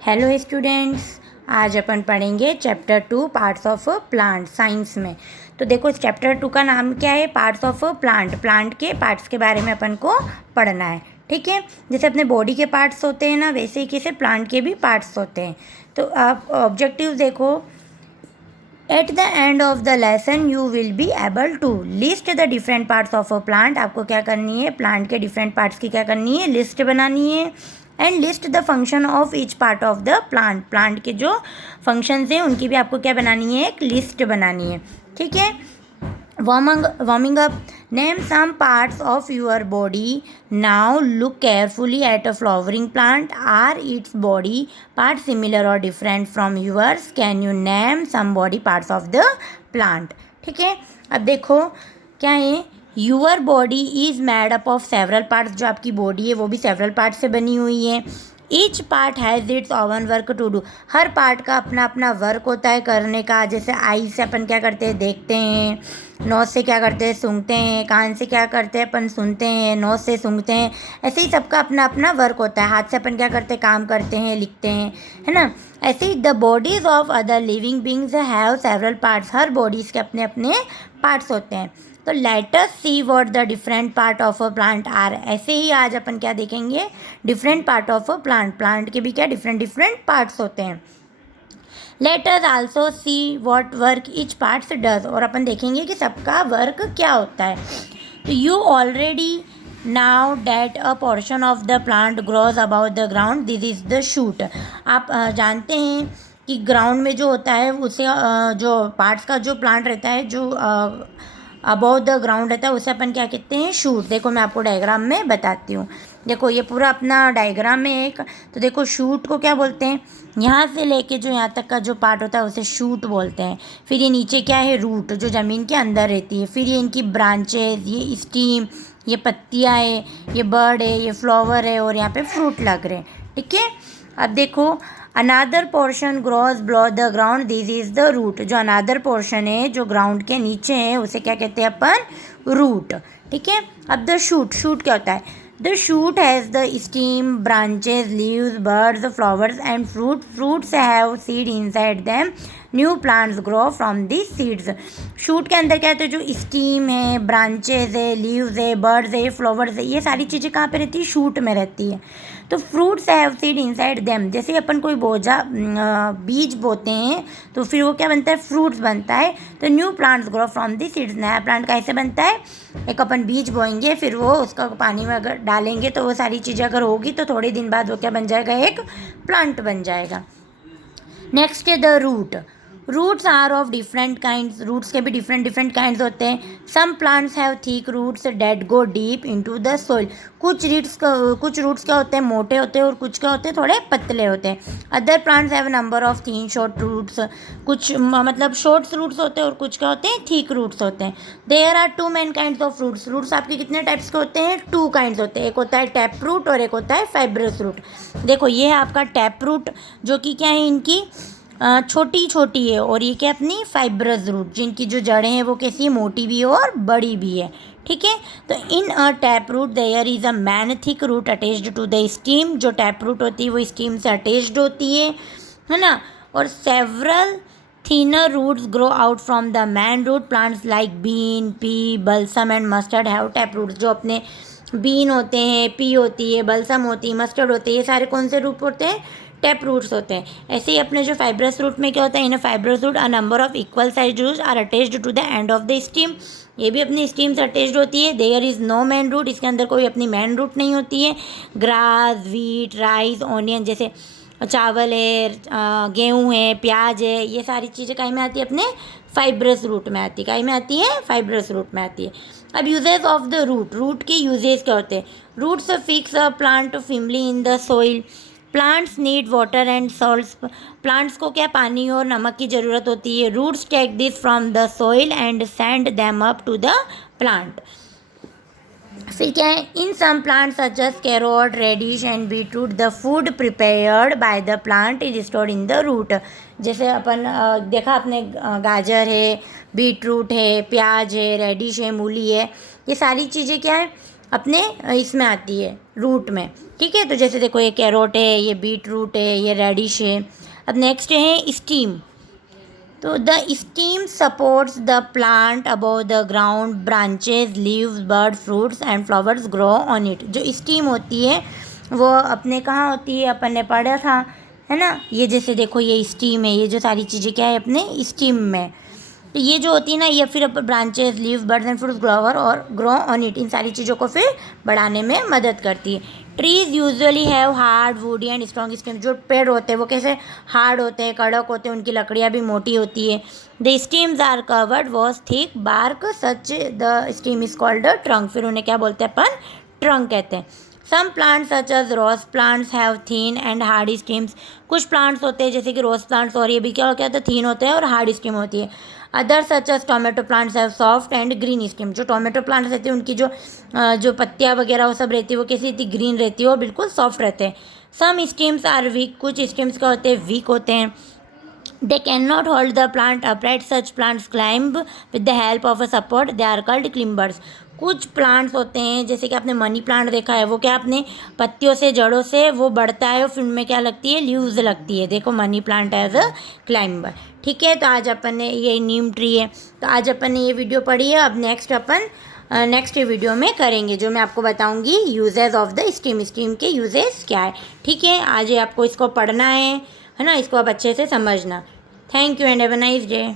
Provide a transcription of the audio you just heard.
Hello students, आज अपन पढ़ेंगे chapter 2 parts of plant science में। तो देखो इस चैप्टर 2 का नाम क्या है? Parts of plant. प्लांट के पार्ट्स के बारे में अपन को पढ़ना है, ठीक है। जैसे अपने बॉडी के पार्ट्स होते हैं ना, वैसे ही कैसे प्लांट के भी पार्ट्स होते हैं। तो आप ऑब्जेक्टिव देखो। At the end of the lesson you will be able to list the different parts of a plant. आपको क्या करनी है? प्लांट के डिफरेंट पार्ट्स की क्या करनी है? लिस्ट बनानी है। And list the function of each part of the plant. Plant के जो फंक्शंस हैं उनकी भी आपको क्या बनानी है? एक लिस्ट बनानी है, ठीक है। Warming up. Name some parts of your body. Now look carefully at a flowering plant. Are its body part similar or different from yours? Can you name some body parts of the plant? ठीक है। अब देखो क्या है, your body is made up of several parts. जो आपकी body है वो भी सेवरल पार्ट से बनी हुई है। Each part has its own work to do. हर पार्ट का अपना अपना वर्क होता है करने का। जैसे आई से अपन क्या करते हैं? देखते हैं। नोज़ से क्या करते हैं? सूंघते हैं। कान से क्या करते हैं? अपन सुनते हैं। नोज़ से सूंघते हैं। ऐसे ही सबका अपना अपना वर्क होता है। हाथ से अपन क्या करते हैं? काम करते हैं, लिखते हैं, है ना। ऐसे ही the bodies of other living beings have several parts. हर बॉडीज़ के अपने अपने पार्ट्स होते हैं। तो let us see what the different part of a plant are. ऐसे ही आज अपन क्या देखेंगे? Different part of a plant. Plant के भी क्या डिफरेंट डिफरेंट पार्ट्स होते हैं। Let us also see what work each parts does. और अपन देखेंगे कि सबका वर्क क्या होता है। तो you already now that a portion of the plant grows about the ground, this is the shoot. आप जानते हैं कि ग्राउंड में जो होता है उसे जो पार्ट्स का जो प्लांट रहता है, जो अबाउट द ग्राउंड रहता है, उसे अपन क्या कहते हैं? शूट। देखो मैं आपको डायग्राम में बताती हूँ। देखो ये पूरा अपना डायग्राम है एक। तो देखो शूट को क्या बोलते हैं? यहाँ से लेके जो यहाँ तक का जो पार्ट होता है उसे शूट बोलते हैं। फिर ये नीचे क्या है? रूट, जो ज़मीन के अंदर रहती है। फिर ये इनकी ब्रांचेस, ये स्टीम, ये पत्तियाँ है, ये बर्ड है, ये फ्लावर है, और यहाँ पे फ्रूट लग रहे हैं, ठीक है। अब देखो another portion grows below the ground, this is the root. जो अनादर पोर्शन है जो ग्राउंड के नीचे है उसे क्या कहते हैं अपन? रूट, ठीक है। अब द शूट, शूट क्या होता है? The shoot has the steam, branches, leaves, birds, flowers and fruit. Fruits have seed inside them. New plants grow from this seeds. Shoot के अंदर क्या होता है? जो स्टीम है, ब्रांचेस है, लीव्स है, बर्ड्स है, फ्लावर्स है, ये सारी चीज़ें कहाँ पे रहती है? शूट में रहती है। तो fruits have seed inside them. जैसे अपन कोई बीज बोते हैं तो फिर वो क्या बनता है? फ्रूट्स बनता है। तो new plants grow from the seeds. नया प्लांट कैसे बनता है? एक अपन बीज बोएंगे, फिर वो उसका पानी में अगर डालेंगे तो वो सारी चीज़ें अगर होगी तो थोड़े दिन बाद वो क्या बन जाएगा? एक प्लांट बन जाएगा। नेक्स्ट है the root. Roots are of different kinds. Roots के भी डिफरेंट डिफरेंट काइंड्स होते हैं। Some plants have thick roots that go deep into the soil. कुछ रूट्स क्या होते हैं? मोटे होते हैं, और कुछ क्या होते हैं? थोड़े पतले होते हैं। Other plants have number of thin short roots. कुछ मतलब शॉर्ट रूट्स होते हैं और कुछ क्या होते हैं? थिक रूट्स होते हैं। There are two main kinds of roots. Roots आपके कितने टाइप्स के होते हैं? टू काइंड्स होते हैं। एक होता है टैप रूट और एक होता है फाइब्रस रूट। देखो ये है आपका टैप रूट, जो कि क्या है? इनकी छोटी छोटी है, और ये क्या अपनी फाइब्रस रूट, जिनकी जो जड़ें हैं वो कैसी? मोटी भी है और बड़ी भी है, ठीक है। तो in a tap root there is a main thick root attached to the stem. जो टैप रूट होती है वो स्टीम से अटैच्ड होती है ना। और several thinner roots grow out from the main root. Plants like bean, pea, balsam and mustard have tap roots. जो अपने बीन होते हैं, पी होती है, बल्सम होती है, मस्टर्ड होती है, ये सारे कौन से रूट होते हैं? टैप रूट्स होते हैं। ऐसे ही अपने जो फाइब्रस रूट में क्या होता है? In fibrous root a number of equal size roots are attached to the end of the stem. ये भी अपनी स्टीम से अटैच्ड होती है। There is no main root. इसके अंदर कोई अपनी मैन रूट नहीं होती है। ग्रास, व्हीट, राइस, ऑनियन, जैसे चावल है, गेहूँ है, प्याज है, ये सारी चीज़ें कहीं में आती है? अपने फाइब्रस रूट में आती है। कहीं में आती है? फाइब्रस रूट में आती है। अब uses of the root. Root के यूजेस क्या होते हैं? Roots fix a plant firmly in the soil. Plants need water and salts. Plants को क्या? पानी और नमक की ज़रूरत होती है। Roots take this from the soil and send them up to the plant. फिर क्या है? In some plant such as carrot, radish and beetroot the food prepared by the plant is stored in the root. जैसे अपन देखा आपने, गाजर है, beetroot है, प्याज है, रेडिश है, मूली है, ये सारी चीज़ें क्या है? अपने इसमें आती है, रूट में। ठीक है। तो जैसे देखो ये कैरोट है, ये बीट रूट है, ये रेडिश है। अब नेक्स्ट है स्टीम। तो the steam supports the plant above the ground, branches, leaves, bird, fruits and flowers grow on it. जो स्टीम होती है वो अपने कहाँ होती है, अपन ने पढ़ा था, है ना। ये जैसे देखो ये स्टीम है, ये जो सारी चीज़ें क्या है अपने स्टीम में। तो ये जो होती है ना, ये फिर branches, leaves, birds and fruits, Grover और ग्रो ऑन इट, इन सारी चीज़ों को फिर बढ़ाने में मदद करती है। Trees usually have hard, woody and strong stem. जो पेड़ होते हैं वो कैसे हार्ड होते हैं, कड़क होते हैं, उनकी लकड़ियाँ भी मोटी होती है। The stems are covered with thick bark, such the stem is called trunk. फिर उन्हें क्या बोलते हैं अपन, ट्रंक कहते हैं। Some plants such as rose plants have thin and hard stems. कुछ प्लांट्स होते हैं जैसे कि रोज प्लांट्स, और ये भी क्या होता है, थीन होते हैं और हार्ड स्टीम होती है। Other such as tomato plants have soft and green stem. जो टोमेटो प्लांट्स रहते हैं उनकी जो पत्तियाँ वगैरह वो सब रहती है वो कैसी रहती है, ग्रीन रहती है और बिल्कुल सॉफ्ट रहते हैं। सम स्टीम्स आर वीक। कुछ स्टीम्स क्या होते हैं, वीक होते हैं। They cannot hold the plant upright. Such plants climb with the help of a support. They are called climbers. कुछ प्लांट्स होते हैं जैसे कि आपने मनी प्लांट देखा है, वो क्या अपने पत्तियों से, जड़ों से वो बढ़ता है और फिर उनमें क्या लगती है, लीव्स लगती है। देखो money plant as a climber. ठीक है। तो आज अपन ने ये नीम ट्री है, तो आज अपन ने ये वीडियो पढ़ी है। अब नेक्स्ट अपन नेक्स्ट वीडियो में करेंगे, जो मैं आपको बताऊंगी uses of the steam. Steam के यूजेस क्या है। ठीक है। आज आपको इसको पढ़ना है ना, इसको आप अच्छे से समझना। Thank you and have a nice day.